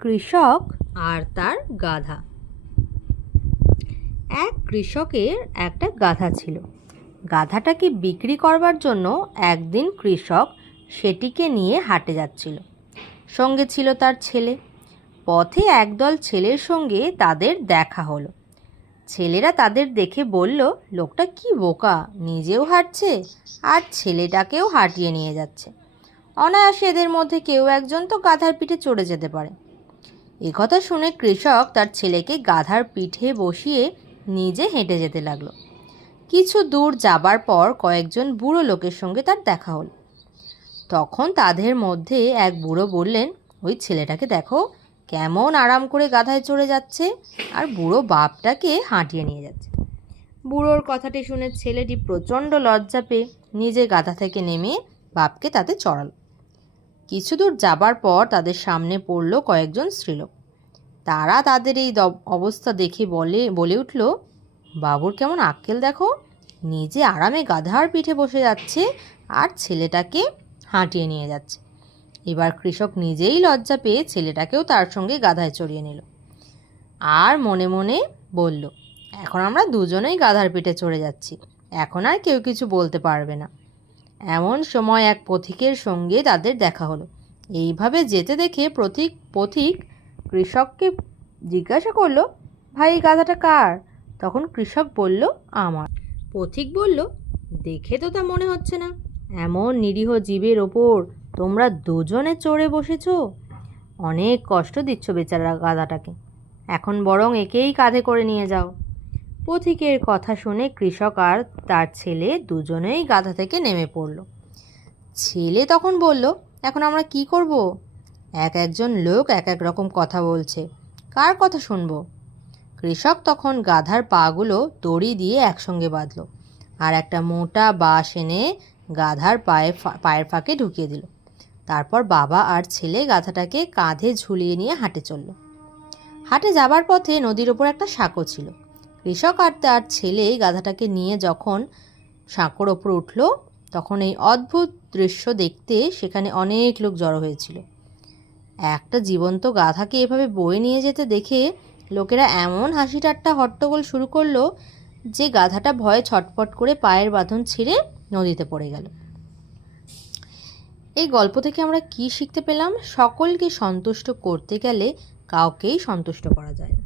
কৃষক আর তার গাধা। এক কৃষকের একটা গাধা ছিল। গাধাটাকে বিক্রি করবার জন্য একদিন কৃষক সেটিকে নিয়ে হাটে যাচ্ছিল। সঙ্গে ছিল তার ছেলে। পথে একদল ছেলের সঙ্গে তাদের দেখা হলো। ছেলেরা তাদের দেখে বলল, লোকটা কি বোকা, নিজেও হাঁটছে আর ছেলেটাকেও হাঁটিয়ে নিয়ে যাচ্ছে। অনায়াসে এদের মধ্যে কেউ একজন তো গাধার পিঠে চড়ে যেতে পারে। এ কথা শুনে কৃষক তার ছেলেকে গাধার পিঠে বসিয়ে নিজে হেঁটে যেতে লাগলো। কিছু দূর যাবার পর কয়েকজন বুড়ো লোকের সঙ্গে তার দেখা হলো। তখন তাদের মধ্যে এক বুড়ো বললেন, ওই ছেলেটাকে দেখো, কেমন আরাম করে গাধায় চড়ে যাচ্ছে আর বুড়ো বাপটাকে হাঁটিয়ে নিয়ে যাচ্ছে। বুড়োর কথাটি শুনে ছেলেটি প্রচণ্ড লজ্জা পেয়ে নিজে গাধা থেকে নেমে বাপকে তাতে চড়ালো। কিছু দূর যাবার পর তাদের সামনে পড়ল কয়েকজন স্ত্রীলোক। তারা তাদের এই অবস্থা দেখে বলে উঠল, বাবুর কেমন আক্কেল দেখো, নিজে আরামে গাধার পিঠে বসে যাচ্ছে আর ছেলেটাকে হাঁটিয়ে নিয়ে যাচ্ছে। এবার কৃষক নিজেই লজ্জা পেয়ে ছেলেটাকেও তার সঙ্গে গাধায় চড়িয়ে নিল আর মনে মনে বলল, এখন আমরা দুজনেই গাধার পিঠে চড়ে যাচ্ছি, এখন আর কেউ কিছু বলতে পারবে না। এমন সময় এক পথিকের সঙ্গে তাদের দেখা হলো। এইভাবে যেতে দেখে পথিক কৃষককে জিজ্ঞাসা করলো, ভাই এই গাধাটা কার? তখন কৃষক বলল, আমার। পথিক বলল, দেখে তো তা মনে হচ্ছে না, এমন নিরীহ জীবের ওপর তোমরা দুজনে চড়ে বসেছ, অনেক কষ্ট দিচ্ছ বেচারা গাধাটাকে, এখন বরং একেই কাঁধে করে নিয়ে যাও। পথিকের কথা শুনে কৃষক আর তার ছেলে দুজনেই গাধা থেকে নেমে পড়ল। ছেলে তখন বলল, এখন আমরা কি করব? একজন লোক এক এক রকম কথা বলছে, কার কথা শুনবো? কৃষক তখন গাধার পাগুলো দড়ি দিয়ে একসঙ্গে বাঁধল আর একটা মোটা বাঁশ এনে গাধার পায়ের ফাঁকে ঢুকিয়ে দিল। তারপর বাবা আর ছেলে গাধাটাকে কাঁধে ঝুলিয়ে নিয়ে হাঁটে চলল। হাটে যাবার পথে নদীর ওপর একটা সাঁকো ছিল। কৃষক আর তার ছেলে গাধাটাকে নিয়ে যখন সাঁকোর ওপর উঠল, তখন এই অদ্ভুত দৃশ্য দেখতে সেখানে অনেক লোক জড়ো হয়েছিল। একটা জীবন্ত গাধাকে এভাবে বয়ে নিয়ে যেতে দেখে লোকেরা এমন হাসি ঠাট্টা হট্টগোল শুরু করলো যে গাধাটা ভয়ে ছটপট করে পায়ের বাঁধন ছিঁড়ে নদীতে পড়ে গেল। এই গল্প থেকে আমরা কি শিখতে পেলাম? সকলকে সন্তুষ্ট করতে গেলে কাউকেই সন্তুষ্ট করা যায় না।